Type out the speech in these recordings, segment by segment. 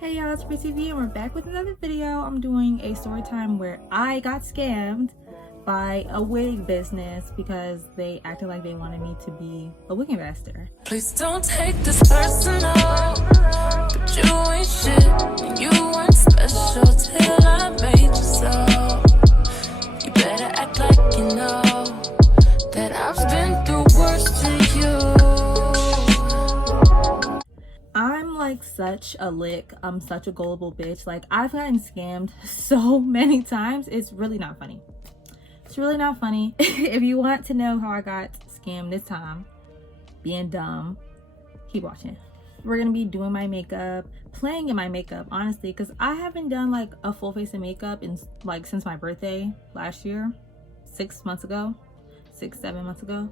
Hey y'all, it's BriTV and we're back with another video. I'm doing a story time where I got scammed by a wig business because they acted like they wanted me to be a wig ambassador. Please don't take this personal, but you ain't shit and you weren't special till I made you so. You better act like you know that I've been through worse to you. I'm like such a lick. I'm such a gullible bitch. Like, I've gotten scammed so many times. It's really not funny. It's really not funny. If you want to know how I got scammed this time, being dumb, keep watching. We're gonna be doing my makeup, playing in my makeup, honestly, because I haven't done like a full face of makeup in like since my birthday last year, 6 months ago, 7 months ago.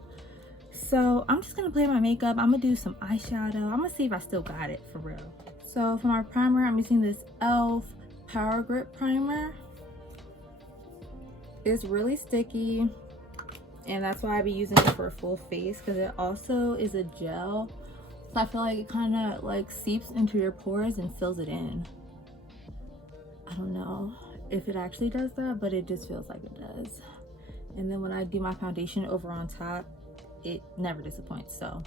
So I'm just gonna play my makeup. I'm gonna do some eyeshadow. I'm gonna see if I still got it for real. So for my primer, I'm using this e.l.f. Power Grip Primer. It's really sticky, and that's why I be using it for a full face, because it also is a gel. So I feel like it kind of like seeps into your pores and fills it in. I don't know if it actually does that, but it just feels like it does. And then when I do my foundation over on top, it never disappoints. So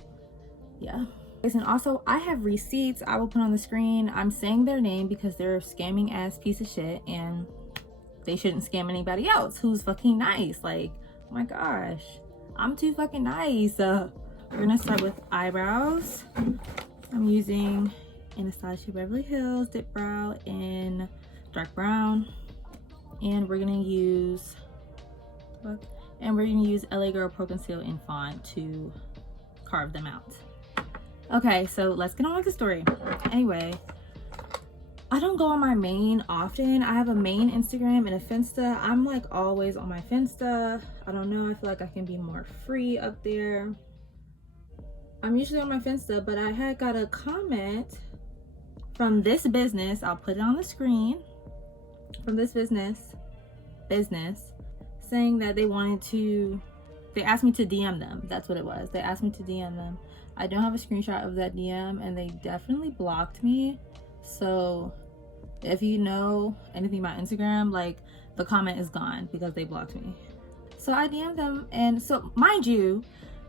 yeah. And also, I have receipts I will put on the screen. I'm saying their name because they're a scamming ass piece of shit, and they shouldn't scam anybody else who's fucking nice. Like, oh my gosh, I'm too fucking nice. We're gonna start with eyebrows. I'm using Anastasia Beverly Hills Dip Brow in dark brown, and we're gonna use LA Girl Pro Conceal in Fawn to carve them out. Okay, so let's get on with the story. Anyway, I don't go on my main often. I have a main Instagram and a Finsta. I'm like always on my Finsta. I don't know, I feel like I can be more free up there. I'm usually on my Finsta, but I had got a comment from this business. I'll put it on the screen. From this business saying that they asked me to DM them. That's what it was. They asked me to DM them. I don't have a screenshot of that DM, and they definitely blocked me. So if you know anything about Instagram, like, the comment is gone because they blocked me. So I DM'd them, and so mind you,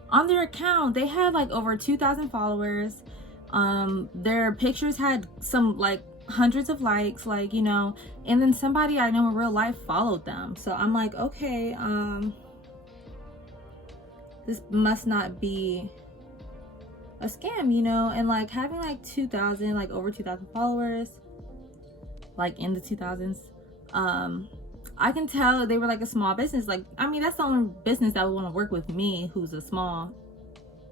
on their account they had like over 2,000 followers. Their pictures had some like hundreds of likes, like, you know, and then somebody I know in real life followed them. So I'm like, okay, this must not be a scam, you know. And like having like 2,000, like over 2,000 followers, like in the 2000s, I can tell they were like a small business. Like, I mean, that's the only business that would want to work with me, who's a small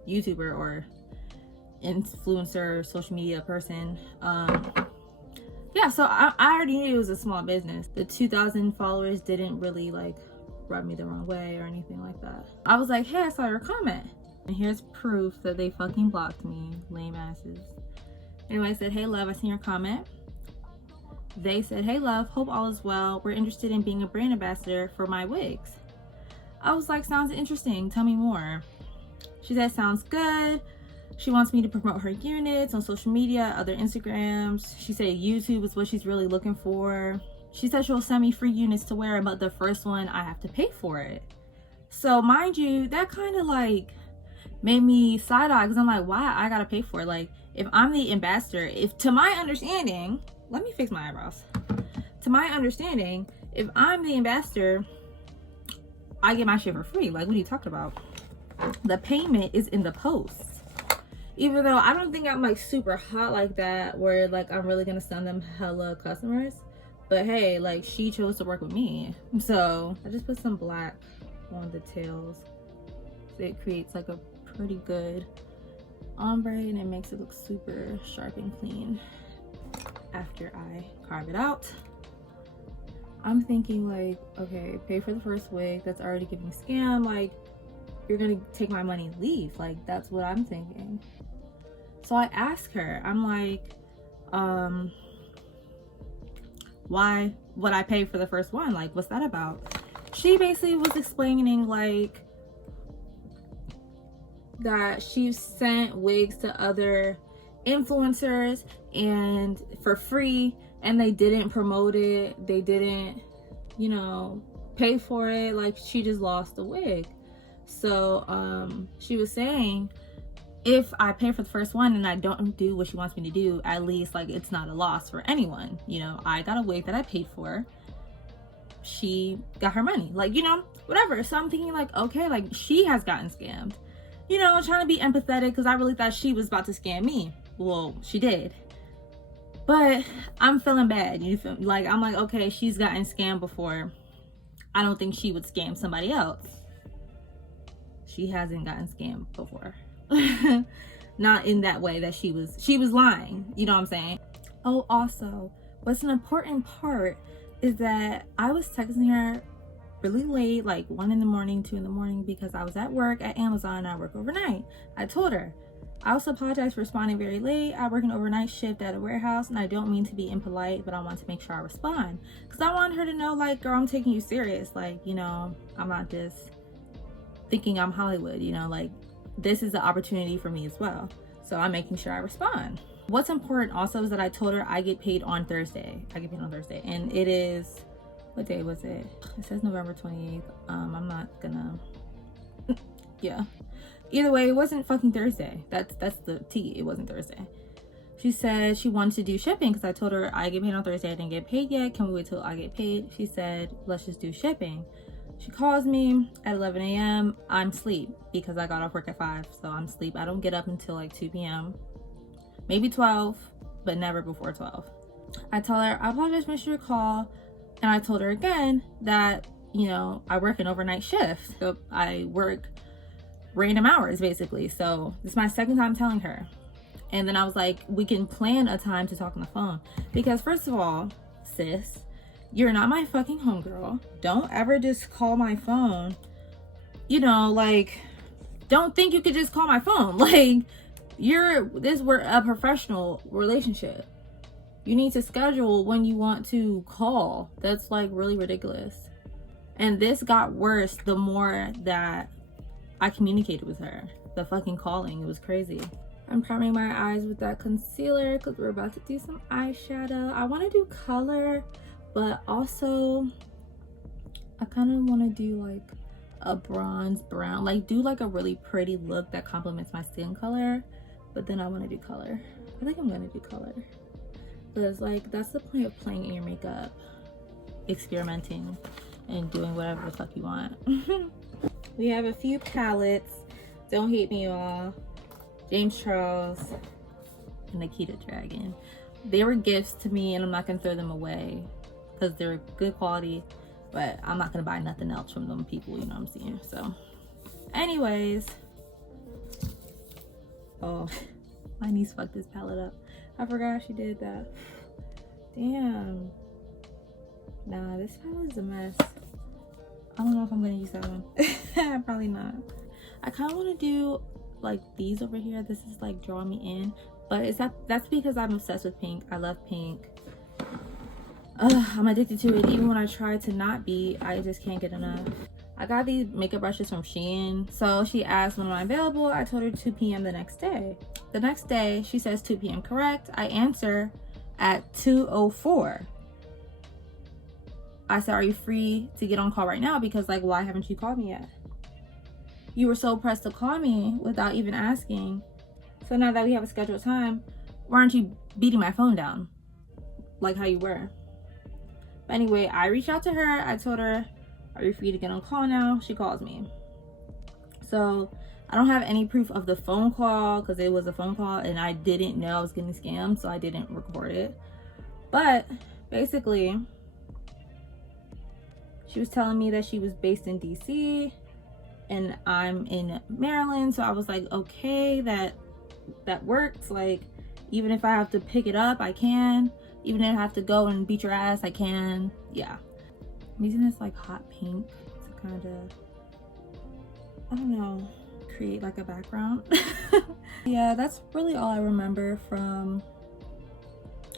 YouTuber or influencer, social media person. Yeah, so I already knew it was a small business. The 2,000 followers didn't really like rub me the wrong way or anything like that. I was like, hey, I saw your comment. And here's proof that they fucking blocked me, lame asses. Anyway, I said, hey love, I seen your comment. They said, hey love, hope all is well. We're interested in being a brand ambassador for my wigs. I was like, sounds interesting, tell me more. She said, sounds good. She wants me to promote her units on social media, other Instagrams. She said YouTube is what she's really looking for. She said she'll send me free units to wear, but the first one I have to pay for it. So mind you, that kind of like made me side-eye, because I'm like, why I gotta pay for it? Like, if I'm the ambassador, if to my understanding, let me fix my eyebrows. To my understanding, if I'm the ambassador, I get my shit for free. Like, what are you talking about? The payment is in the post. Even though I don't think I'm like super hot like that, where like I'm really gonna send them hella customers. But hey, like, she chose to work with me. So I just put some black on the tails. So it creates like a pretty good ombre, and it makes it look super sharp and clean. After I carve it out, I'm thinking like, okay, pay for the first wig. That's already giving scam. Like, you're gonna take my money and leave. Like, that's what I'm thinking. So I asked her, I'm like, why would I pay for the first one? Like, what's that about? She basically was explaining like that she sent wigs to other influencers and for free, and they didn't promote it, they didn't, you know, pay for it. Like, she just lost the wig. So she was saying, if I pay for the first one and I don't do what she wants me to do, at least like it's not a loss for anyone. You know, I got a wig that I paid for, she got her money, like, you know, whatever. So I'm thinking like, okay, like she has gotten scammed, you know, trying to be empathetic because I really thought she was about to scam me. Well, she did, but I'm feeling bad. You feel like, I'm like, okay, she's gotten scammed before. I don't think she would scam somebody else. She hasn't gotten scammed before. Not in that way that she was lying, you know what I'm saying? Oh, also, what's an important part is that I was texting her really late, like 1 in the morning, 2 in the morning, because I was at work at Amazon and I work overnight. I told her, I also apologize for responding very late. I work an overnight shift at a warehouse and I don't mean to be impolite, but I want to make sure I respond. Because I want her to know, like, girl, I'm taking you serious. Like, you know, I'm not just thinking I'm Hollywood, you know, like, this is an opportunity for me as well. So I'm making sure I respond. What's important also is that I told her I get paid on Thursday. I get paid on Thursday. And it is, what day was it? It says November 28th. I'm not gonna, yeah. Either way, it wasn't fucking Thursday. That's the tea. It wasn't Thursday. She said she wanted to do shipping because I told her I get paid on Thursday. I didn't get paid yet. Can we wait till I get paid? She said, let's just do shipping. She calls me at 11 a.m. I'm asleep because I got off work at 5. So I'm asleep. I don't get up until like 2 p.m. Maybe 12, but never before 12. I tell her, I apologize for missing your call. And I told her again that, you know, I work an overnight shift. So I work random hours basically. So this is my second time telling her. And then I was like, we can plan a time to talk on the phone. Because first of all, sis, you're not my fucking homegirl. Don't ever just call my phone. You know, like, don't think you could just call my phone. Like, we're a professional relationship. You need to schedule when you want to call. That's like really ridiculous. And this got worse the more that I communicated with her. The fucking calling, it was crazy. I'm priming my eyes with that concealer because we're about to do some eyeshadow. I want to do color, but also I kind of want to do like a bronze brown, like do like a really pretty look that complements my skin color. But then I want to do color. I think I'm gonna do color because like that's the point of playing in your makeup, experimenting and doing whatever the fuck you want. We have a few palettes. Don't hate me, y'all. James Charles and Nikita Dragon. They were gifts to me and I'm not gonna throw them away because they're good quality, but I'm not gonna buy nothing else from them people, you know what I'm saying? So anyways, oh, my niece fucked this palette up. I forgot she did that. Damn. Nah, this palette is a mess. I don't know if I'm gonna use that one. Probably not. I kind of want to do like these over here. This is like drawing me in, but that's because I'm obsessed with pink. I love pink. I'm addicted to it. Even when I try to not be, I just can't get enough. I got these makeup brushes from Shein. So she asked when am I available. I told her 2 p.m. the next day. The next day she says 2 p.m. correct. I answer at 2:04. I said, are you free to get on call right now? Because like, why haven't you called me yet? You were so pressed to call me without even asking. So now that we have a scheduled time, why aren't you beating my phone down like how you were? But anyway, I reached out to her. I told her, are you free to get on call now? She calls me. So I don't have any proof of the phone call because it was a phone call and I didn't know I was getting scammed, so I didn't record it. But basically, she was telling me that she was based in DC and I'm in Maryland. So I was like, okay, that works. Like, even if I have to pick it up, I can. Even if I have to go and beat your ass, I can. Yeah. I'm using this like hot pink to kind of, I don't know, create like a background. Yeah, that's really all I remember from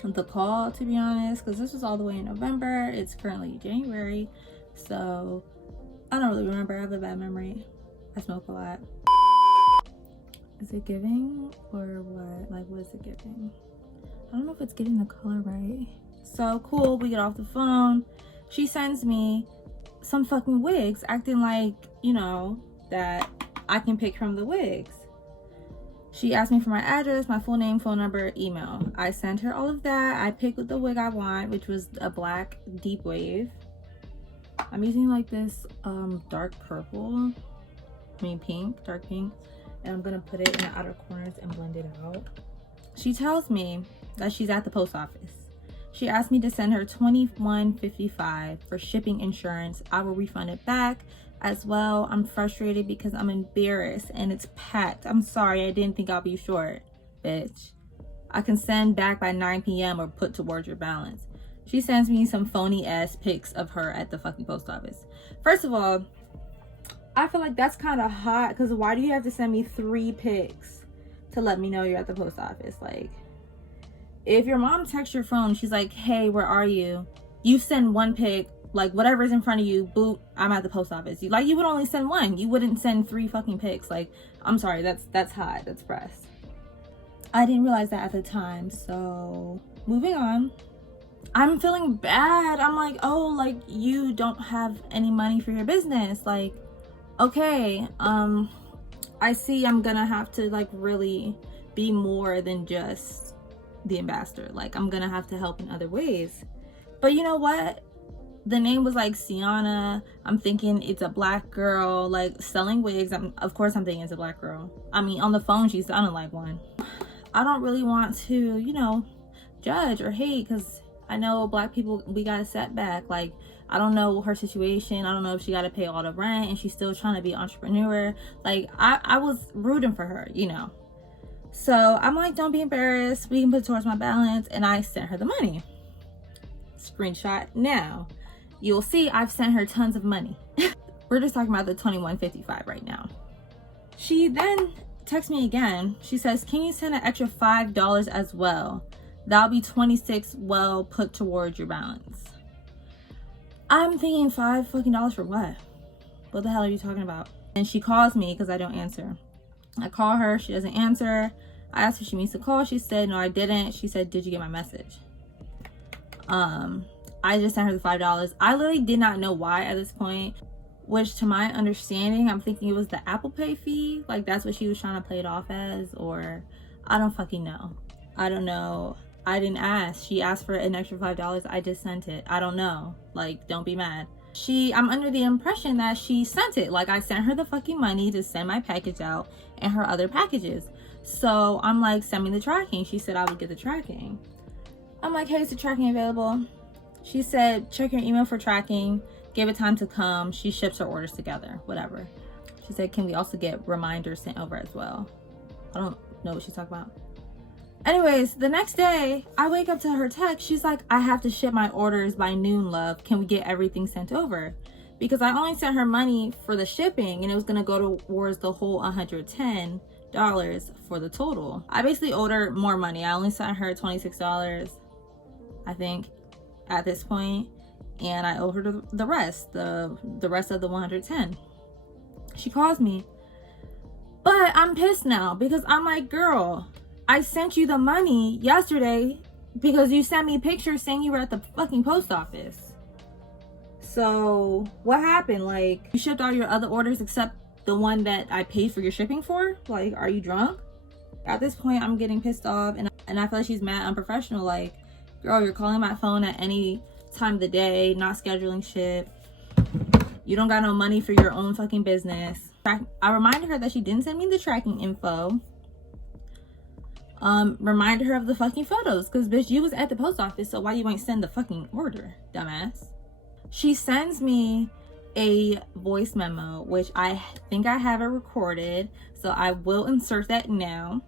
the call, to be honest, because this was all the way in November. It's currently January, so I don't really remember. I have a bad memory. I smoke a lot. Is it giving or what? Like, what is it giving? I don't know if it's getting the color right. So cool, we get off the phone. She sends me some fucking wigs, acting like, you know, that I can pick from the wigs. She asked me for my address, my full name, phone number, email. I sent her all of that. I picked the wig I want, which was a black deep wave. I'm using like this dark purple, pink, dark pink, and I'm gonna put it in the outer corners and blend it out. She tells me that she's at the post office. She asked me to send her $21.55 for shipping insurance. I will refund it back as well. I'm frustrated because I'm embarrassed and it's packed. I'm sorry, I didn't think I'll be short, bitch. I can send back by 9 p.m. or put towards your balance. She sends me some phony ass pics of her at the fucking post office. First of all, I feel like that's kind of hot, because why do you have to send me 3 pics to let me know you're at the post office? Like, if your mom texts your phone, she's like, hey, where are you? You send 1 pic, like whatever's in front of you, boop, I'm at the post office. You would only send 1. You wouldn't send 3 fucking pics. Like, I'm sorry, that's hot, that's pressed. I didn't realize that at the time, so moving on. I'm feeling bad. I'm like, oh, like, you don't have any money for your business. Like, okay, I see I'm gonna have to like really be more than just the ambassador. Like, I'm gonna have to help in other ways. But you know what? The name was like Sienna. I'm thinking it's a black girl like selling wigs. Of course I'm thinking it's a black girl. I mean, on the phone she sounded like one. I don't really want to, you know, judge or hate, because I know black people, we got a setback. Like, I don't know her situation. I don't know if she got to pay all the rent and she's still trying to be an entrepreneur. Like, I was rooting for her, you know. So I'm like, don't be embarrassed. We can put it towards my balance. And I sent her the money. Screenshot now. You'll see I've sent her tons of money. We're just talking about the $21.55 right now. She then texts me again. She says, can you send an extra $5 as well? That'll be $26 well put towards your balance. I'm thinking $5 fucking dollars for what? What the hell are you talking about? And she calls me because I don't answer. I call her, she doesn't answer. I asked her if she means to call. She said, no, I didn't. She said, did you get my message? I just sent her the $5. I literally did not know why at this point, which to my understanding, I'm thinking it was the Apple Pay fee. Like, that's what she was trying to play it off as, or I don't fucking know. I don't know. I didn't ask. She asked for an extra $5. I just sent it. I don't know. Like, don't be mad. I'm under the impression that she sent it. Like, I sent her the fucking money to send my package out and her other packages. So I'm like, send me the tracking. She said I would get the tracking. I'm like, hey, is the tracking available? She said, check your email for tracking. Give it time to come. She ships her orders together, whatever. She said, can we also get reminders sent over as well? I don't know what she's talking about. Anyways, the next day, I wake up to her text. She's like, I have to ship my orders by noon, love. Can we get everything sent over? Because I only sent her money for the shipping, and it was going to go towards the whole $110 for the total. I basically owed her more money. I only sent her $26, I think, at this point, and I owe her the rest, the rest of the $110. She calls me, but I'm pissed now because I'm like, girl, I sent you the money yesterday because you sent me pictures saying you were at the fucking post office. So what happened? Like, you shipped all your other orders except the one that I paid for your shipping for? Like, are you drunk? At this point, I'm getting pissed off, and I feel like she's mad unprofessional. Like, girl, you're calling my phone at any time of the day, not scheduling shit. You don't got no money for your own fucking business. I reminded her that she didn't send me the tracking info. Reminded her of the fucking photos, because bitch, you was at the post office, so why you ain't send the fucking order, dumbass? She sends me a voice memo, which I think I have it recorded, so I will insert that now.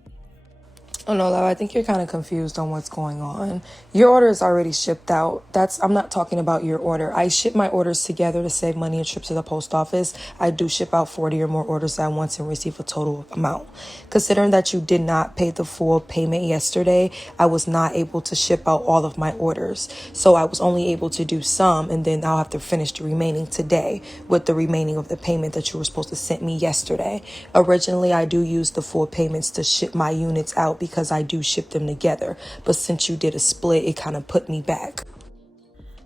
Oh no, love, I think you're kind of confused on what's going on. Your order is already shipped out. I'm not talking about your order. I ship my orders together to save money and trips to the post office. I do ship out 40 or more orders at once and receive a total amount. Considering that you did not pay the full payment yesterday, I was not able to ship out all of my orders. So I was only able to do some, and then I'll have to finish the remaining today with the remaining of the payment that you were supposed to send me yesterday. Originally, I do use the full payments to ship my units out because I do ship them together. But since you did a split, it kind of put me back.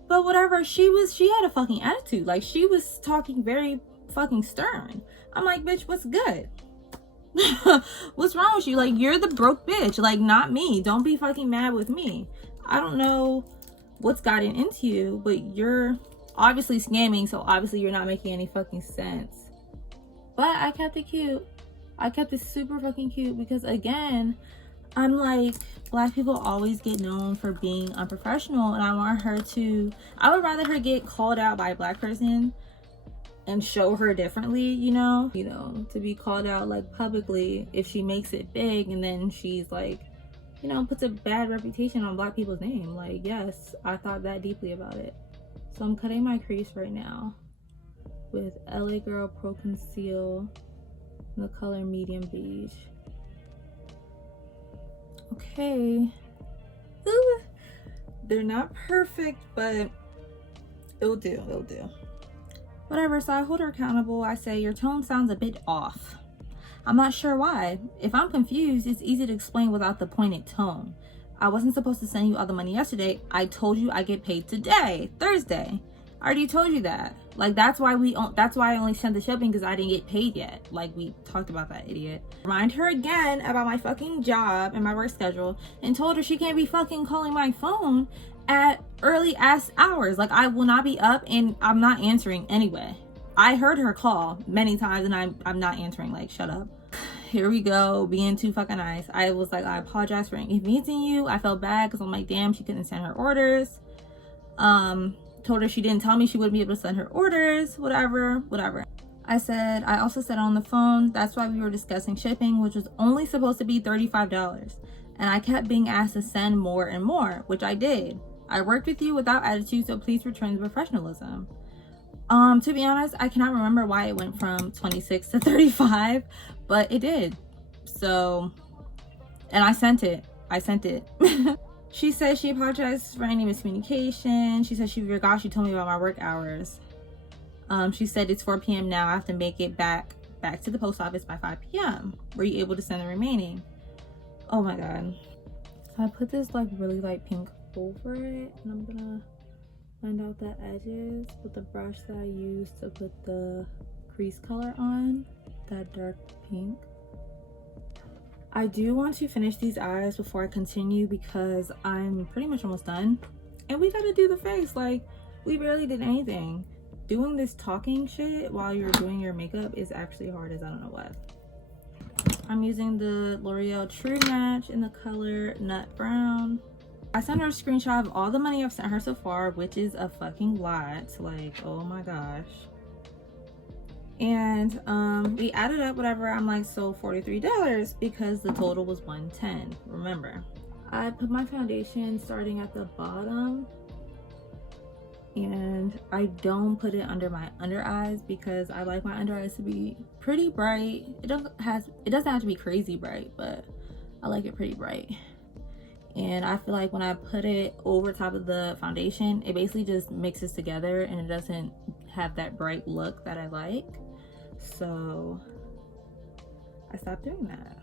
But whatever, she had a fucking attitude. Like, she was talking very fucking stern. I'm like, bitch, what's good? What's wrong with you? Like, you're the broke bitch, like, not me. Don't be fucking mad with me. I don't know what's gotten into you, but you're obviously scamming, so obviously you're not making any fucking sense. But I kept it cute. I kept it super fucking cute because, again, I'm like, Black people always get known for being unprofessional, and I would rather her get called out by a Black person and show her differently, you know, to be called out like publicly if she makes it big, and then she's like, you know, puts a bad reputation on Black people's name. Like, yes, I thought that deeply about it. So I'm cutting my crease right now with LA Girl Pro Conceal in the color medium beige. Okay. Ooh, they're not perfect, but it'll do. Whatever, so I hold her accountable. I say, your tone sounds a bit off. I'm not sure why. If I'm confused, it's easy to explain without the pointed tone. I wasn't supposed to send you all the money yesterday. I told you I get paid today, Thursday. I already told you that. Like, that's why I only sent the shipping, because I didn't get paid yet. Like, we talked about that, idiot. Remind her again about my fucking job and my work schedule, and told her she can't be fucking calling my phone at early ass hours. Like, I will not be up, and I'm not answering anyway. I heard her call many times, and I'm not answering. Like, shut up. Here we go, being too fucking nice. I was like, I apologize for inconveniencing you. I felt bad because I'm like, damn, she couldn't send her orders. Told her she didn't tell me she wouldn't be able to send her orders, whatever. I also said on the phone, that's why we were discussing shipping, which was only supposed to be $35. And I kept being asked to send more and more, which I did. I worked with you without attitude, so please return the professionalism. To be honest, I cannot remember why it went from 26 to 35, but it did. So, and I sent it. She said she apologized for any miscommunication. She said she forgot she told me about my work hours. She said it's 4 p.m. now. I have to make it back to the post office by 5 p.m. Were you able to send the remaining? Oh my god. So I put this like really light pink over it, and I'm gonna blend out the edges with the brush that I used to put the crease color on, that dark pink. I do want to finish these eyes before I continue because I'm pretty much almost done. And we gotta do the face. Like, we barely did anything. Doing this talking shit while you're doing your makeup is actually hard as I don't know what. I'm using the L'Oreal True Match in the color Nut Brown. I sent her a screenshot of all the money I've sent her so far, which is a fucking lot. Like, oh my gosh. And we added up whatever. I'm like, so $43 because the total was $110. Remember, I put my foundation starting at the bottom, and I don't put it under my under eyes because I like my under eyes to be pretty bright. It doesn't have to be crazy bright, but I like it pretty bright. And I feel like when I put it over top of the foundation, it basically just mixes together and it doesn't have that bright look that I like. So I stopped doing that.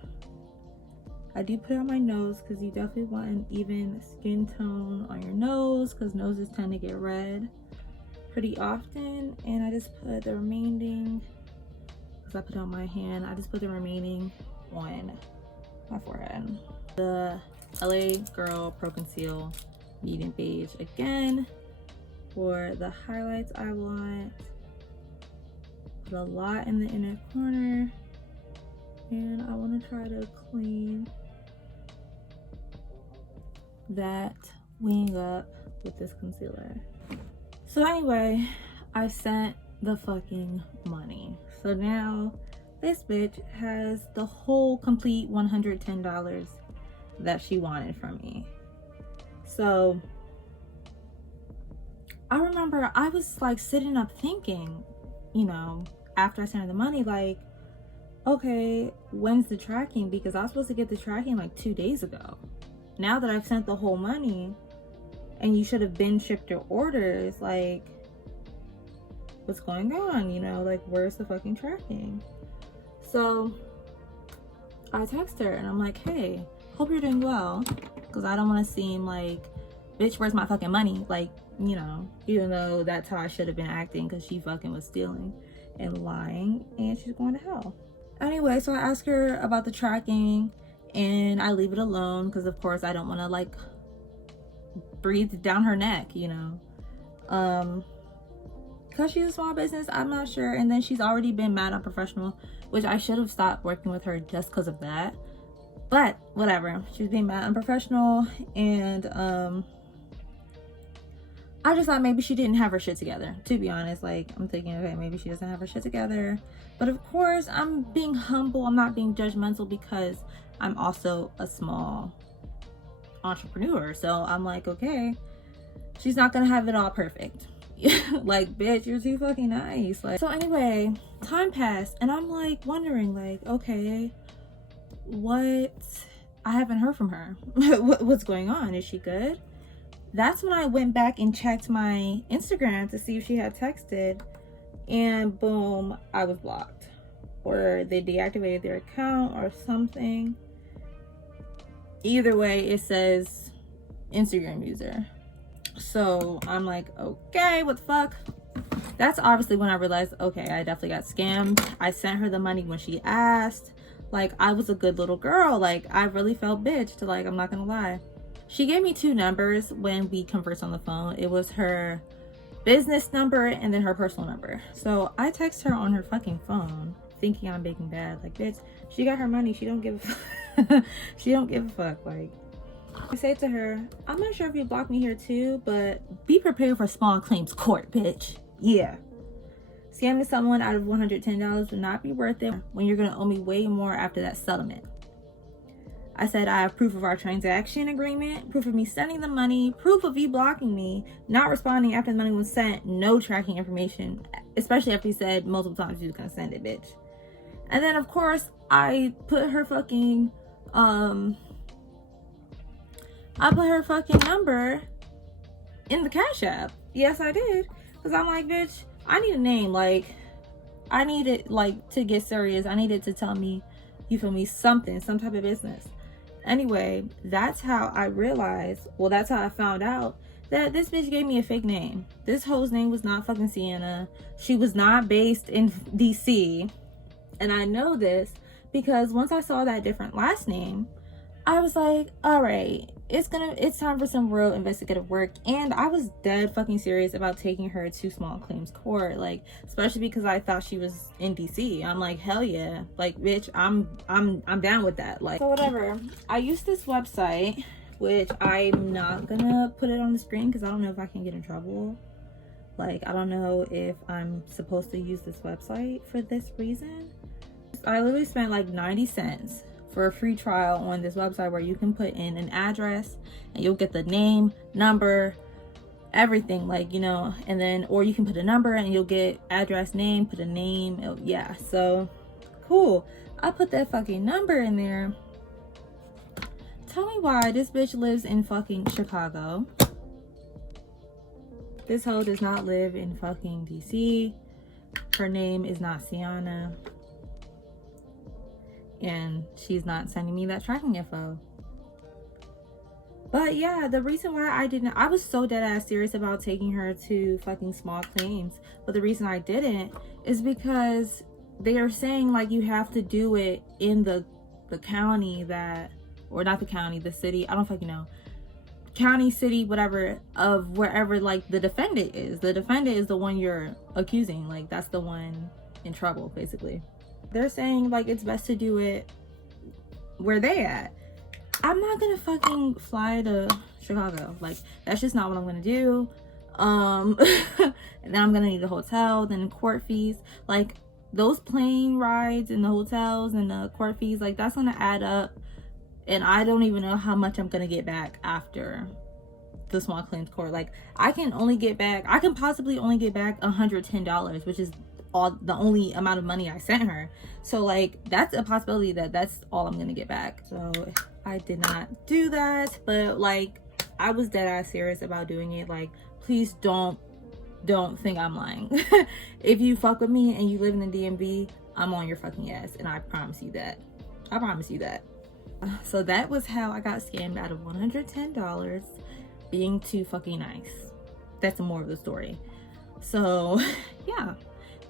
I do put it on my nose because you definitely want an even skin tone on your nose, because noses tend to get red pretty often. And I just put the remaining, because I put it on my hand, I just put the remaining on my forehead. The LA Girl Pro Conceal medium beige again. For the highlights, I want put a lot in the inner corner, and I want to try to clean that wing up with this concealer. So anyway, I sent the fucking money. So now this bitch has the whole complete $110 that she wanted from me. So I remember I was like sitting up thinking, you know, after I sent her the money, like, okay, when's the tracking? Because I was supposed to get the tracking like 2 days ago. Now that I've sent the whole money and you should have been shipped your orders, like, what's going on? You know, like, where's the fucking tracking? So I text her and I'm like, hey, hope you're doing well, because I don't want to seem like, bitch, where's my fucking money? Like, you know, even though that's how I should have been acting, because she fucking was stealing and lying and she's going to hell. Anyway, so I ask her about the tracking and I leave it alone because of course I don't want to like breathe down her neck, you know, because she's a small business. I'm not sure. And then she's already been mad unprofessional, which I should have stopped working with her just because of that, but whatever. She was being mad unprofessional, and I just thought maybe she didn't have her shit together, to be honest. Like, I'm thinking, okay, maybe she doesn't have her shit together. But of course, I'm being humble. I'm not being judgmental because I'm also a small entrepreneur. So I'm like, okay, she's not gonna have it all perfect. Like, bitch, you're too fucking nice. Like, so anyway, time passed and I'm like wondering, like, okay, what? I haven't heard from her. What's going on? Is she good? That's when I went back and checked my Instagram to see if she had texted, and boom, I was blocked, or they deactivated their account or something. Either way, it says Instagram user. So I'm like, okay, what the fuck? That's obviously when I realized, okay, I definitely got scammed. I sent her the money when she asked. Like, I was a good little girl. Like, I really felt bitched, like, I'm not gonna lie. She gave me 2 numbers when we conversed on the phone. It was her business number and then her personal number. So I text her on her fucking phone thinking I'm Breaking Bad. Like, bitch, she got her money. She don't give a fuck. She don't give a fuck. Like, I say to her, I'm not sure if you blocked me here too, but be prepared for small claims court, bitch. Yeah. Scamming someone out of $110 would not be worth it when you're gonna owe me way more after that settlement. I said I have proof of our transaction agreement, proof of me sending the money, proof of you blocking me, not responding after the money was sent, no tracking information, especially after you said multiple times you was gonna send it, bitch. And then of course I put her fucking number in the Cash App. Yes, I did. Because I'm like, bitch, I need a name. Like, I need it, like, to get serious. I need it to tell me, you feel me, something, some type of business. Anyway, that's how I realized, well, that's how I found out that this bitch gave me a fake name. This hoe's name was not fucking Sienna. She was not based in DC. And I know this because once I saw that different last name, I was like, all right, it's time for some real investigative work. And I was dead fucking serious about taking her to small claims court, like, especially because I thought she was in DC. I'm like, hell yeah, like, bitch, I'm down with that. Like, so whatever. I used this website, which I'm not gonna put it on the screen because I don't know if I can get in trouble. Like, I don't know if I'm supposed to use this website for this reason. I literally spent like 90 cents for a free trial on this website where you can put in an address and you'll get the name, number, everything, like, you know, and then, or you can put a number and you'll get address, name, put a name. Yeah, so cool. I put that fucking number in there. Tell me why this bitch lives in fucking Chicago. This hoe does not live in fucking DC. Her name is not Sienna. And she's not sending me that tracking info. But yeah, the reason why I was so dead ass serious about taking her to fucking small claims, but the reason I didn't is because they are saying like you have to do it in the county that, or not the county, the city, I don't fucking know, county, city, whatever, of wherever like the defendant is. The defendant is the one you're accusing, like that's the one in trouble basically. They're saying like it's best to do it where they at. I'm not gonna fucking fly to Chicago. Like, that's just not what I'm gonna do. And then I'm gonna need a hotel, then court fees. Like, those plane rides and the hotels and the court fees, like, that's gonna add up and I don't even know how much I'm gonna get back after the small claims court. Like, I can possibly only get back $110, which is the only amount of money I sent her. So like, that's a possibility that's all I'm gonna get back. So I did not do that, but like, I was dead ass serious about doing it. Like, please don't think I'm lying. If you fuck with me and you live in the DMV, I'm on your fucking ass, and I promise you that. I promise you that. So that was how I got scammed out of $110, being too fucking nice. That's the more of the story. So yeah,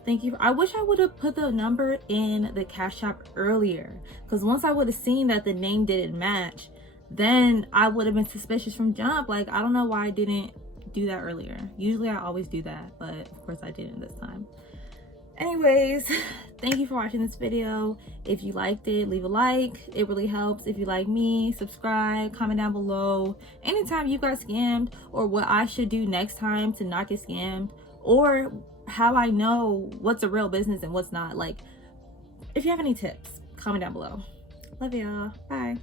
thank you. I wish I would have put the number in the Cash App earlier, because once I would have seen that the name didn't match, then I would have been suspicious from jump. Like, I don't know why I didn't do that earlier. Usually I always do that, but of course I didn't this time. Anyways, thank you for watching this video. If you liked it, leave a like. It really helps. If you like me, subscribe, comment down below anytime you got scammed, or what I should do next time to not get scammed, or how I know what's a real business and what's not. Like, if you have any tips, comment down below. Love y'all. Bye.